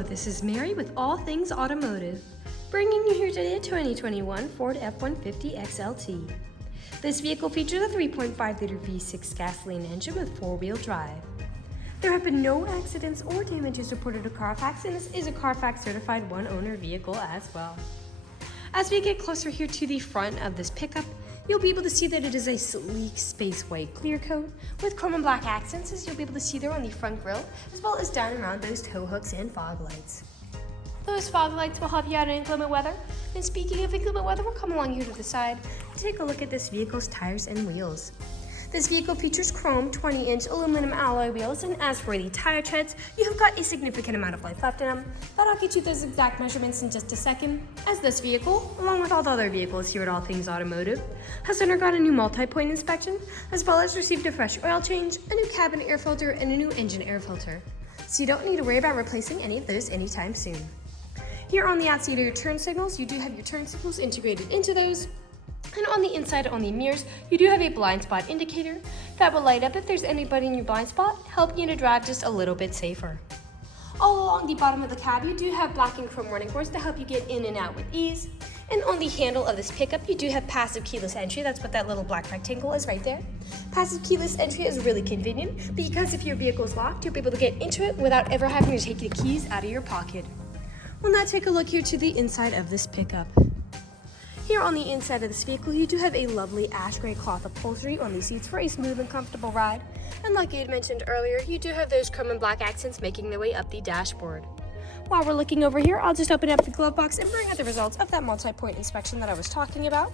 Hello, this is Mary with All Things Automotive, bringing you here today a 2021 Ford F-150 XLT. This vehicle features a 3.5-liter V6 gasoline engine with four-wheel drive. There have been no accidents or damages reported to CARFAX, and this is a CARFAX certified one-owner vehicle as well. As we get closer here to the front of this pickup, you'll be able to see that it is a sleek space white clear coat with chrome and black accents, as you'll be able to see there on the front grille, as well as down around those tow hooks and fog lights. Those fog lights will help you out in inclement weather. And speaking of inclement weather, we'll come along here to the side to take a look at this vehicle's tires and wheels. This vehicle features chrome 20-inch aluminum alloy wheels, and as for the tire treads, you have got a significant amount of life left in them, but I'll get you those exact measurements in just a second, as this vehicle, along with all the other vehicles here at All Things Automotive, has undergone a new multi-point inspection, as well as received a fresh oil change, a new cabin air filter, and a new engine air filter. So you don't need to worry about replacing any of those anytime soon. Here on the outside of your turn signals, you do have your turn signals integrated into those. And on the inside, on the mirrors, you do have a blind spot indicator that will light up if there's anybody in your blind spot, helping you to drive just a little bit safer. All along the bottom of the cab, you do have black and chrome running boards to help you get in and out with ease. And on the handle of this pickup, you do have passive keyless entry. That's what that little black rectangle is right there. Passive keyless entry is really convenient because if your vehicle is locked, you'll be able to get into it without ever having to take the keys out of your pocket. We'll now take a look here to the inside of this pickup. Here on the inside of this vehicle, you do have a lovely ash gray cloth upholstery on the seats for a smooth and comfortable ride. And like you had mentioned earlier, you do have those chrome and black accents making their way up the dashboard. While we're looking over here, I'll just open up the glove box and bring out the results of that multi-point inspection that I was talking about.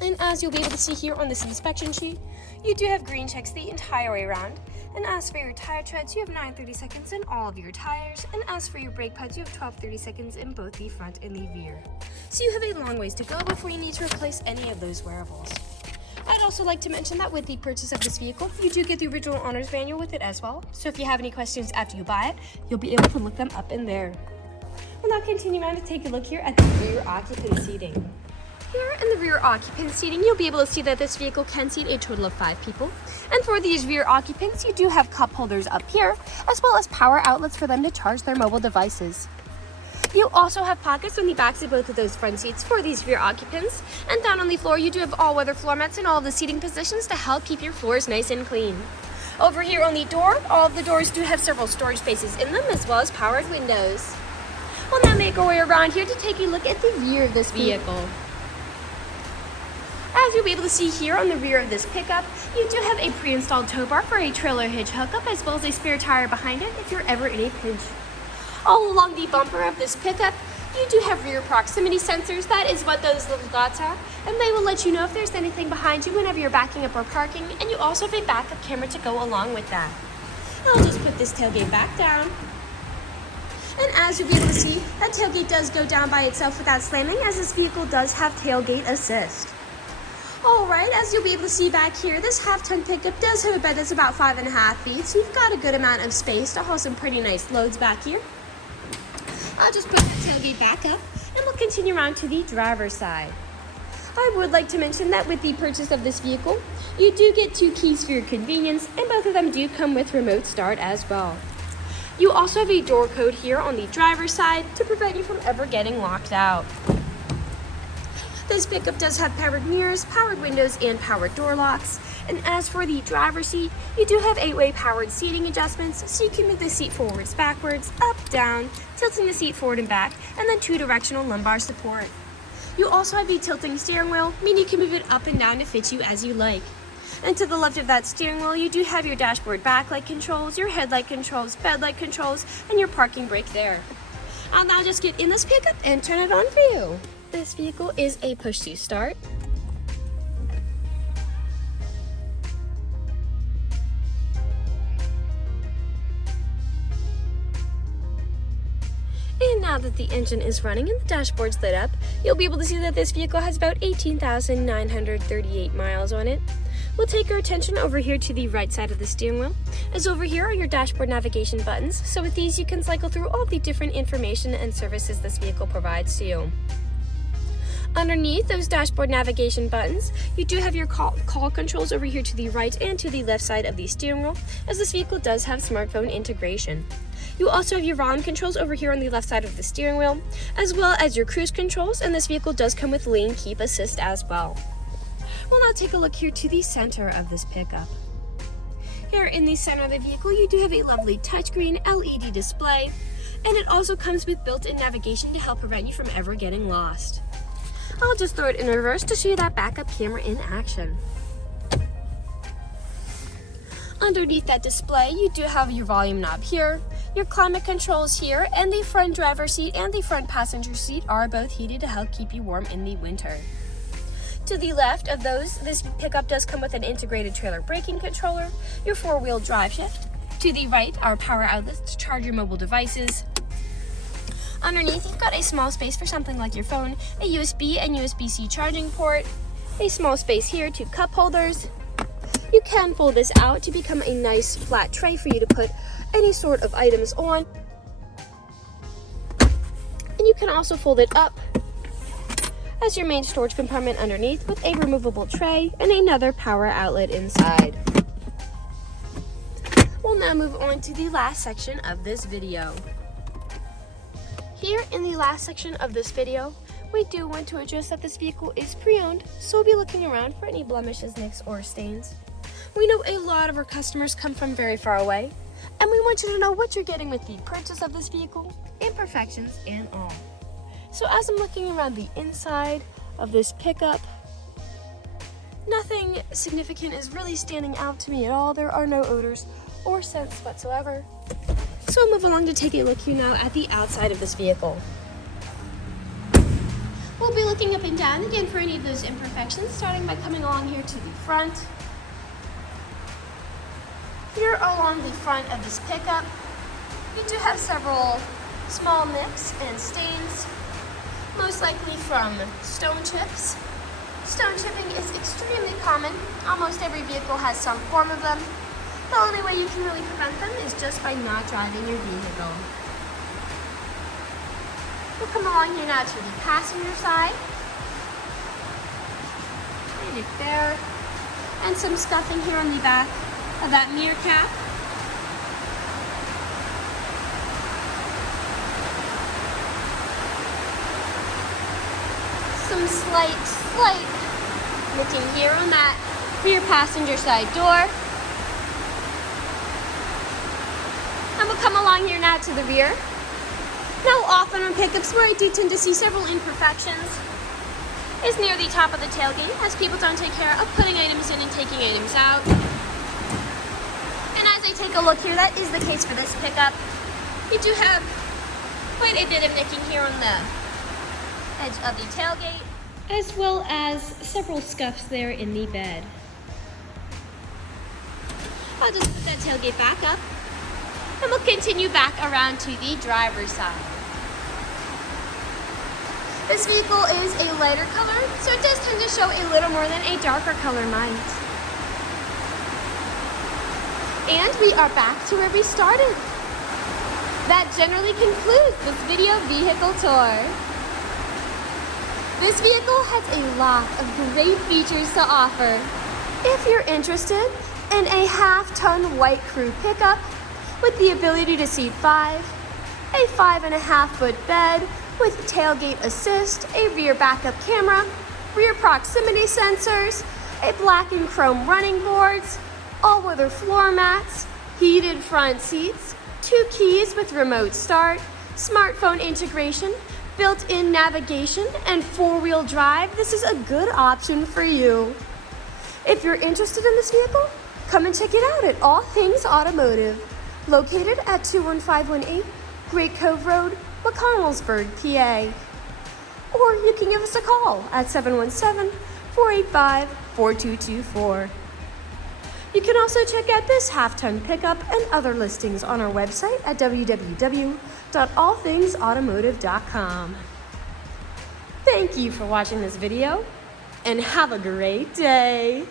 And as you'll be able to see here on this inspection sheet, you do have green checks the entire way around. And as for your tire treads, you have 9 30-seconds in all of your tires. And as for your brake pads, you have 12 30-seconds in both the front and the rear. So you have a long ways to go before you need to replace any of those wearables. I'd also like to mention that with the purchase of this vehicle, you do get the original owner's manual with it as well. So if you have any questions after you buy it, you'll be able to look them up in there. We'll now continue on to take a look here at the rear occupant seating. Here in the rear occupant seating, you'll be able to see that this vehicle can seat a total of 5 people. And for these rear occupants, you do have cup holders up here, as well as power outlets for them to charge their mobile devices. You also have pockets on the backs of both of those front seats for these rear occupants. And down on the floor, you do have all-weather floor mats in all of the seating positions to help keep your floors nice and clean. Over here on the door, all of the doors do have several storage spaces in them, as well as powered windows. We'll now make our way around here to take a look at the rear of this vehicle. As you'll be able to see here on the rear of this pickup, you do have a pre-installed tow bar for a trailer hitch hookup, as well as a spare tire behind it if you're ever in a pinch. All along the bumper of this pickup, you do have rear proximity sensors. That is what those little dots are, and they will let you know if there's anything behind you whenever you're backing up or parking, and you also have a backup camera to go along with that. I'll just put this tailgate back down. And as you'll be able to see, that tailgate does go down by itself without slamming, as this vehicle does have tailgate assist. Alright, as you'll be able to see back here, this half-ton pickup does have a bed that's about 5.5 feet, so you've got a good amount of space to haul some pretty nice loads back here. I'll just put the tailgate back up, and we'll continue around to the driver's side. I would like to mention that with the purchase of this vehicle, you do get 2 keys for your convenience, and both of them do come with remote start as well. You also have a door code here on the driver's side to prevent you from ever getting locked out. This pickup does have powered mirrors, powered windows, and powered door locks. And as for the driver's seat, you do have 8-way powered seating adjustments, so you can move the seat forwards, backwards, up, down, tilting the seat forward and back, and then 2-directional lumbar support. You also have a tilting steering wheel, meaning you can move it up and down to fit you as you like. And to the left of that steering wheel, you do have your dashboard backlight controls, your headlight controls, bedlight controls, and your parking brake there. I'll now just get in this pickup and turn it on for you. This vehicle is a push-to-start. And now that the engine is running and the dashboard's lit up, you'll be able to see that this vehicle has about 18,938 miles on it. We'll take our attention over here to the right side of the steering wheel, as over here are your dashboard navigation buttons. So with these, you can cycle through all the different information and services this vehicle provides to you. Underneath those dashboard navigation buttons, you do have your call controls over here to the right and to the left side of the steering wheel, as this vehicle does have smartphone integration. You also have your volume controls over here on the left side of the steering wheel, as well as your cruise controls, and this vehicle does come with lane keep assist as well. We'll now take a look here to the center of this pickup. Here in the center of the vehicle, you do have a lovely touchscreen LED display, and it also comes with built-in navigation to help prevent you from ever getting lost. I'll just throw it in reverse to show you that backup camera in action. Underneath that display, you do have your volume knob here, your climate controls here, and the front driver's seat and the front passenger seat are both heated to help keep you warm in the winter. To the left of those, this pickup does come with an integrated trailer braking controller, your four-wheel drive shift. To the right are power outlets to charge your mobile devices. Underneath, you've got a small space for something like your phone, a USB and USB-C charging port, a small space here to cup holders. You can fold this out to become a nice flat tray for you to put any sort of items on. And you can also fold it up as your main storage compartment underneath with a removable tray and another power outlet inside. We'll now move on to the last section of this video. Here in the last section of this video, we do want to address that this vehicle is pre-owned, so we'll be looking around for any blemishes, nicks, or stains. We know a lot of our customers come from very far away, and we want you to know what you're getting with the purchase of this vehicle, imperfections and all. So as I'm looking around the inside of this pickup, nothing significant is really standing out to me at all. There are no odors or scents whatsoever. So I'll move along to take a look here now at the outside of this vehicle. We'll be looking up and down again for any of those imperfections, starting by coming along here to the front. Here along the front of this pickup, you do have several small nicks and stains, most likely from stone chips. Stone chipping is extremely common. Almost every vehicle has some form of them. The only way you can really prevent them is just by not driving your vehicle. We'll come along here now to the passenger side. Right there. And some scuffing here on the back of that mirror cap. Some slight nicking here on that rear passenger side door. And we'll come along here now to the rear. Now often on pickups where I do tend to see several imperfections is near the top of the tailgate, as people don't take care of putting items in and taking items out. And as I take a look here, that is the case for this pickup. You do have quite a bit of nicking here on the edge of the tailgate, as well as several scuffs there in the bed. I'll just put that tailgate back up, and we'll continue back around to the driver's side. This vehicle is a lighter color, so it does tend to show a little more than a darker color might. And we are back to where we started. That generally concludes this video vehicle tour. This vehicle has a lot of great features to offer. If you're interested in a half-ton white crew pickup with the ability to seat 5, a 5.5-foot bed with tailgate assist, a rear backup camera, rear proximity sensors, a black and chrome running boards, all-weather floor mats, heated front seats, 2 keys with remote start, smartphone integration, built-in navigation, and 4-wheel drive, this is a good option for you. If you're interested in this vehicle, come and check it out at All Things Automotive, located at 21518 Great Cove Road, McConnellsburg, PA. Or you can give us a call at 717-485-4224. You can also check out this half-ton pickup and other listings on our website at www.allthingsautomotive.com. Thank you for watching this video, and have a great day.